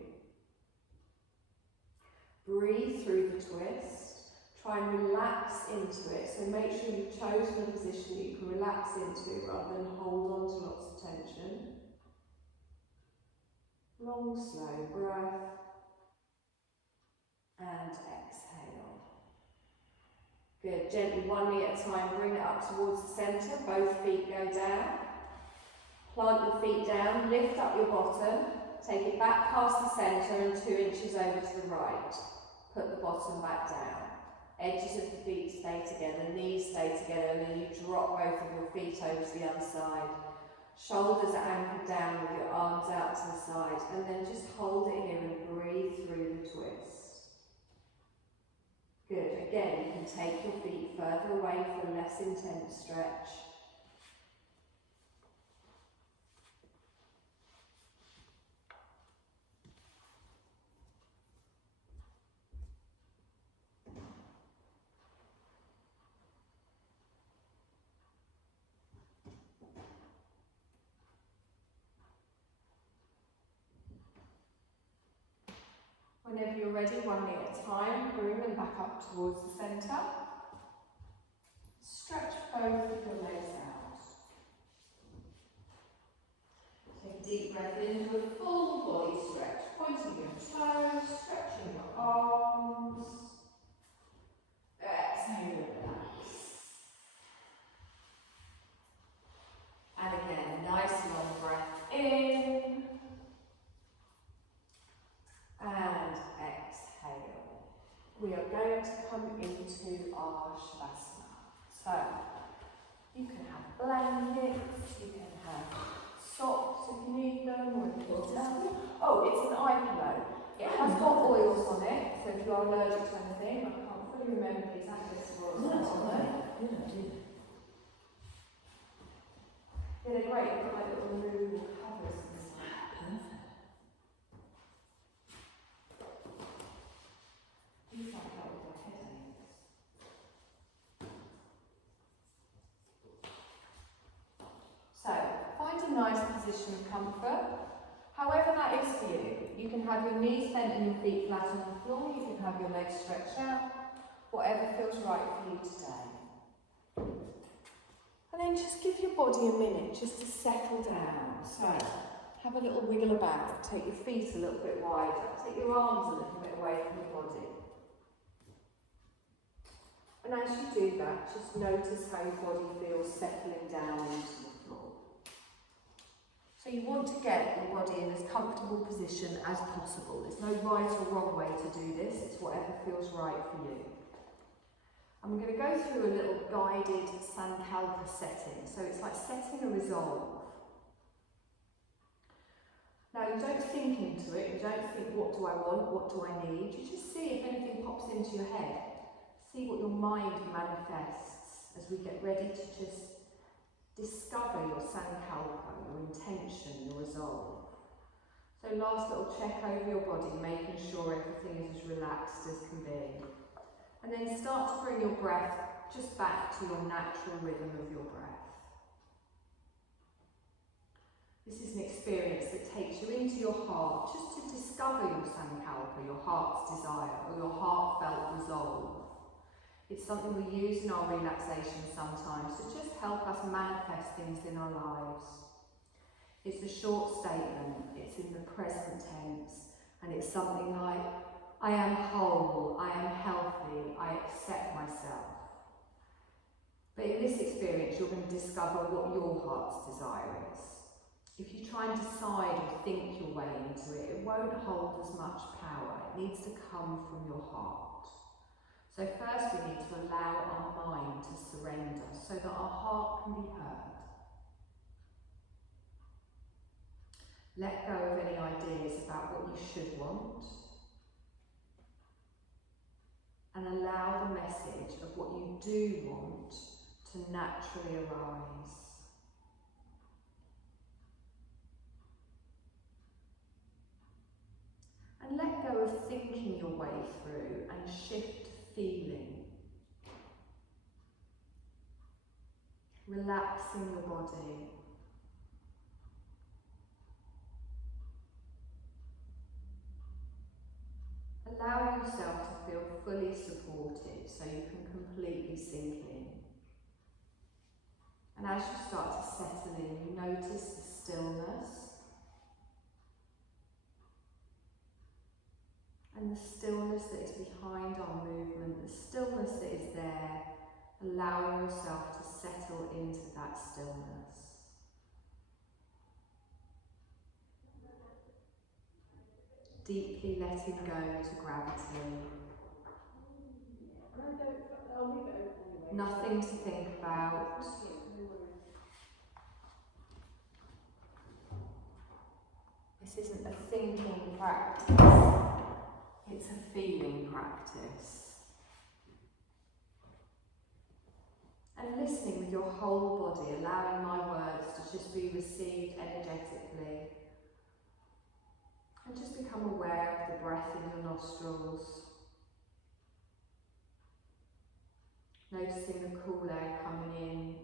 Breathe through the twist. Try and relax into it, so make sure you've chosen a position that you can relax into rather than hold on to lots of tension. Long, slow breath, and exhale. Good, gently, one knee at a time, bring it up towards the centre, both feet go down. Plant your feet down, lift up your bottom, take it back past the centre and 2 inches over to the right. Put the bottom back down. Edges of the feet stay together, knees stay together, and then you drop both of your feet over to the other side. Shoulders are anchored down with your arms out to the side, and then just hold it here and breathe through the twist. Good. Again, you can take your feet further away for a less intense stretch. Whenever you're ready, one knee at a time, bring them back up towards the centre. Stretch both of your legs out. Take a deep breath in, do a full body stretch, pointing your toes, stretching your arms. Exhale, relax. we are going to come into our Shavasana. So, you can have blankets, you can have socks if you need them, or if you're oh, it's an eye pillow. It has got oils on it, so if you are allergic to anything, I can't fully remember the exact list of oils that's on there. Yeah, they're great, they've got like little removable covers and stuff. These like help with your headaches. So, find a nice position of comfort. However that is for you. You can have your knees bent and your feet flat on the floor, you can have your legs stretched out, whatever feels right for you today. And then just give your body a minute just to settle down. So, have a little wiggle about, take your feet a little bit wider, take your arms a little bit away from your body. And as you do that, just notice how your body feels settling down into the floor. So you want to get your body in as comfortable position as possible. There's no right or wrong way to do this, it's whatever feels right for you. And we're going to go through a little guided Sankalpa setting. So it's like setting a resolve. Now you don't think into it, you don't think what do I want, what do I need. You just see if anything pops into your head. See what your mind manifests as we get ready to just discover your Sankalpa, your intention, your resolve. So last little check over your body, making sure everything is as relaxed as can be. And then start to bring your breath just back to your natural rhythm of your breath. This is an experience that takes you into your heart just to discover your Sankalpa, your heart's desire, or your heartfelt resolve. It's something we use in our relaxation sometimes to just help us manifest things in our lives. It's a short statement, it's in the present tense, and it's something like, I am whole, I am healthy, I accept myself. But in this experience, you're going to discover what your heart's desire is. If you try and decide or think your way into it, it won't hold as much power. It needs to come from your heart. So first we need to allow our mind to surrender so that our heart can be heard. Let go of any ideas about what you should want. And allow the message of what you do want to naturally arise. And let go of thinking your way through and shift to feeling. Relaxing your body. Allow yourself to feel fully supported so you can completely sink in. And as you start to settle in, you notice the stillness. And the stillness that is behind our movement, the stillness that is there, allowing yourself to settle into that stillness. Deeply letting go to gravity. Nothing to think about. This isn't a thinking practice, it's a feeling practice. And listening with your whole body, allowing my words to just be received energetically. And just become aware of the breath in your nostrils. Noticing the cool air coming in,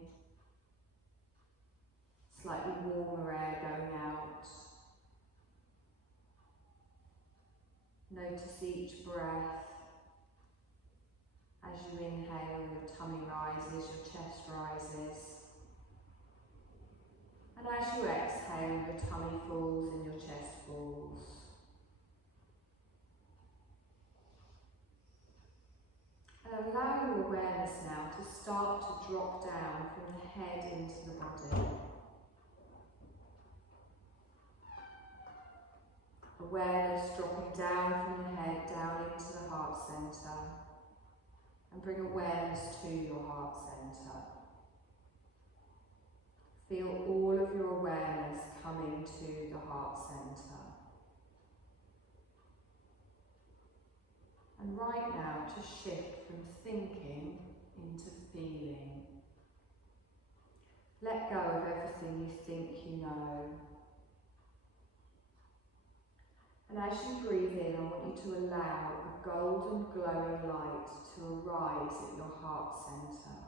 slightly warmer air going out. Notice each breath. As you inhale, your tummy rises, your chest rises. And as you exhale, your tummy falls and your chest falls. And allow your awareness now to start to drop down from the head into the body. Awareness dropping down from the head, down into the heart centre. and bring awareness to your heart centre. Feel all of your awareness coming to the heart centre. And right now, just shift from thinking into feeling. Let go of everything you think you know. And as you breathe in, I want you to allow a golden glowing light to arise at your heart centre.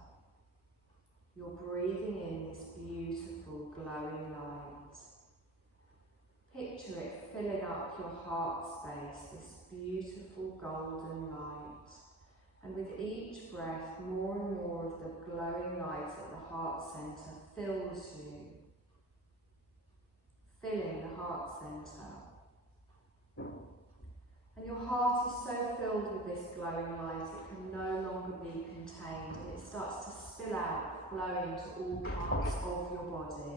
You're breathing in this beautiful glowing light. Picture it filling up your heart space, this beautiful golden light. And with each breath, more and more of the glowing light at the heart centre fills you, filling the heart centre. And your heart is so filled with this glowing light it can no longer be contained, and it starts to spill out, flowing to all parts of your body.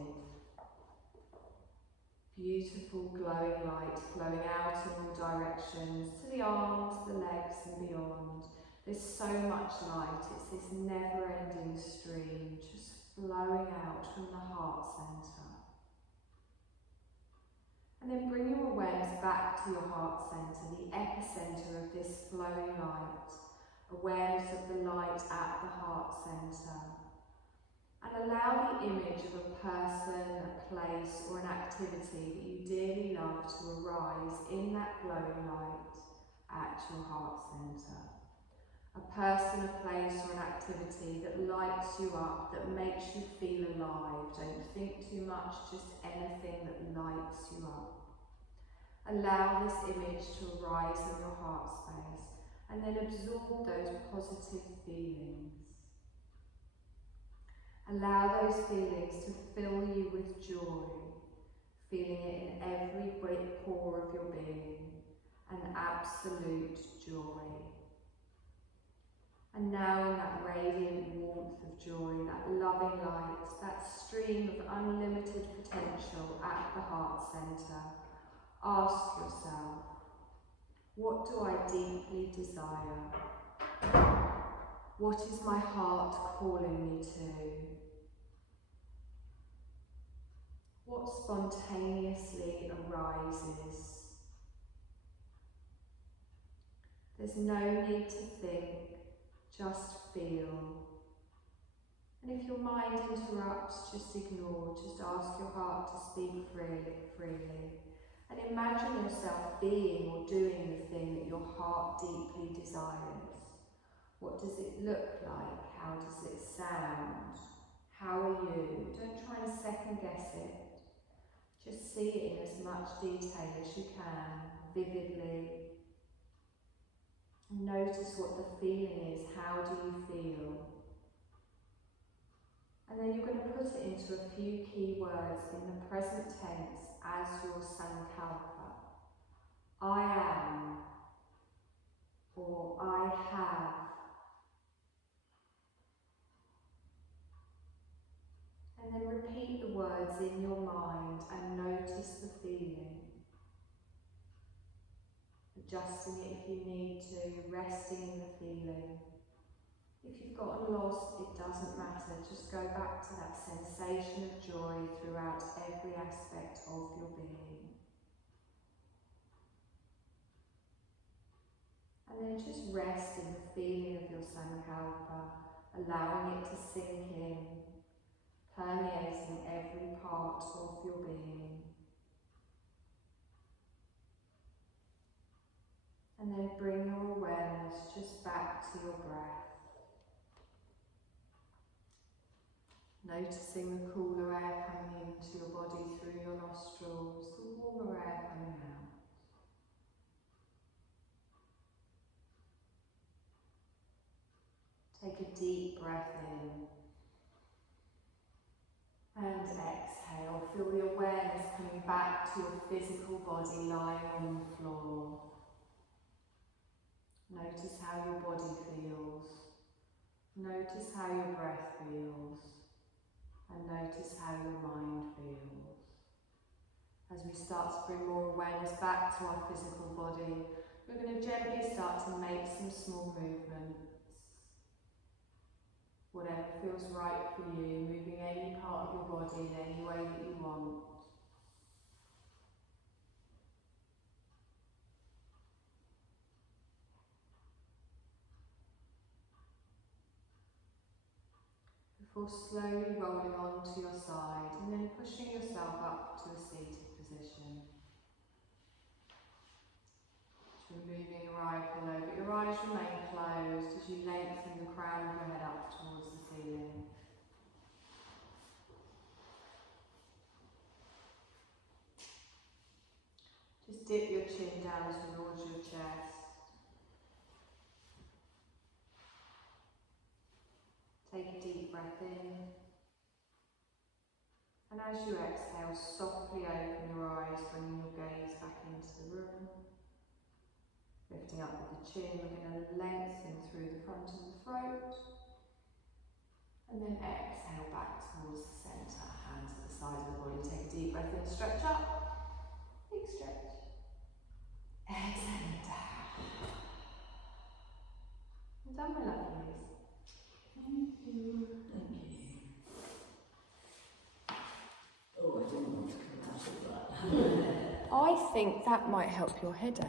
Beautiful glowing light flowing out in all directions, to the arms, the legs and beyond. There's so much light, it's this never-ending stream just flowing out from the heart centre. And then bring your awareness back to your heart centre, the epicentre of this flowing light. Awareness of the light at the heart centre. And allow the image of a person, a place or an activity that you dearly love to arise in that glowing light at your heart centre. A person, a place or an activity that lights you up, that makes you feel alive. Don't think too much, just anything that lights you up. Allow this image to arise in your heart space and then absorb those positive feelings. Allow those feelings to fill you with joy, feeling it in every pore of your being, an absolute joy. And now in that radiant warmth of joy, that loving light, that stream of unlimited potential at the heart centre, ask yourself, what do I deeply desire? What is my heart calling me to? What spontaneously arises? There's no need to think, just feel. And if your mind interrupts, just ignore, just ask your heart to speak freely. And imagine yourself being or doing the thing that your heart deeply desires. What does it look like? How does it sound? How are you? Don't try and second guess it. Just see it in as much detail as you can, vividly. And notice what the feeling is. How do you feel? And then you're going to put it into a few key words in the present tense as your sankalpa. I am, or I have. And then repeat the words in your mind and notice the feeling. Adjusting it if you need to, resting in the feeling. If you've gotten lost, it doesn't matter. Just go back to that sensation of joy throughout every aspect of your being. And then just rest in the feeling of your sankalpa, allowing it to sink in, permeating every part of your being. And then bring your awareness just back to your breath. Noticing the cooler air coming into your body through your nostrils, the warmer air coming out. Take a deep breath in and exhale. Feel the awareness coming back to your physical body lying on the floor. Notice how your body feels. Notice how your breath feels. And notice how your mind feels. As we start to bring more awareness back to our physical body, we're going to gently start to make some small movements. feels right for you, moving any part of your body in any way that you want. Before slowly rolling onto your side and then pushing yourself up to a seated position. Removing your eye pillow, but your eyes remain closed as you lengthen the crown of your head up towards the ceiling. Just dip your chin down towards your chest. Take a deep breath in. And as you exhale, softly open your eyes, bringing your gaze back into the room. Lifting up with the chin, we're going to lengthen through the front of the throat. And then exhale back towards the centre, hands at the side of the body. Take a deep breath in, stretch up, big stretch. Exhale down. Well done, my lovelies. Thank you. Thank you. Oh, I didn't want to come out of that. I think that might help your headache.